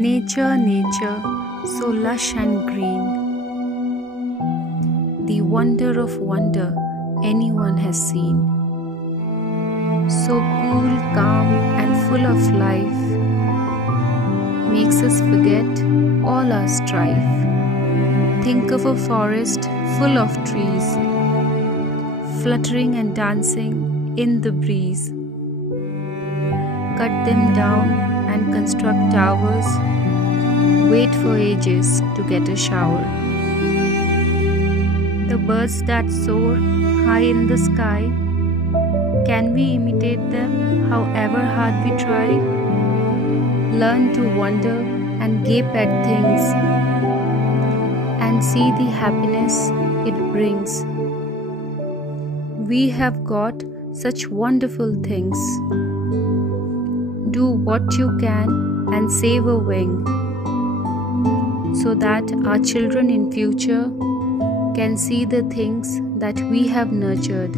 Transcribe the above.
Nature, nature, so lush and green, the wonder of wonder anyone has seen. So cool, calm, and full of life, makes us forget all our strife. Think of a forest full of trees, fluttering and dancing in the breeze. Cut them down and construct towers, wait for ages to get a shower. The birds that soar high in the sky, can we imitate them however hard we try? Learn to wonder and gape at things and see the happiness it brings. We have got such wonderful things. Do what you can and save a wing, so that our children in future can see the things that we have nurtured.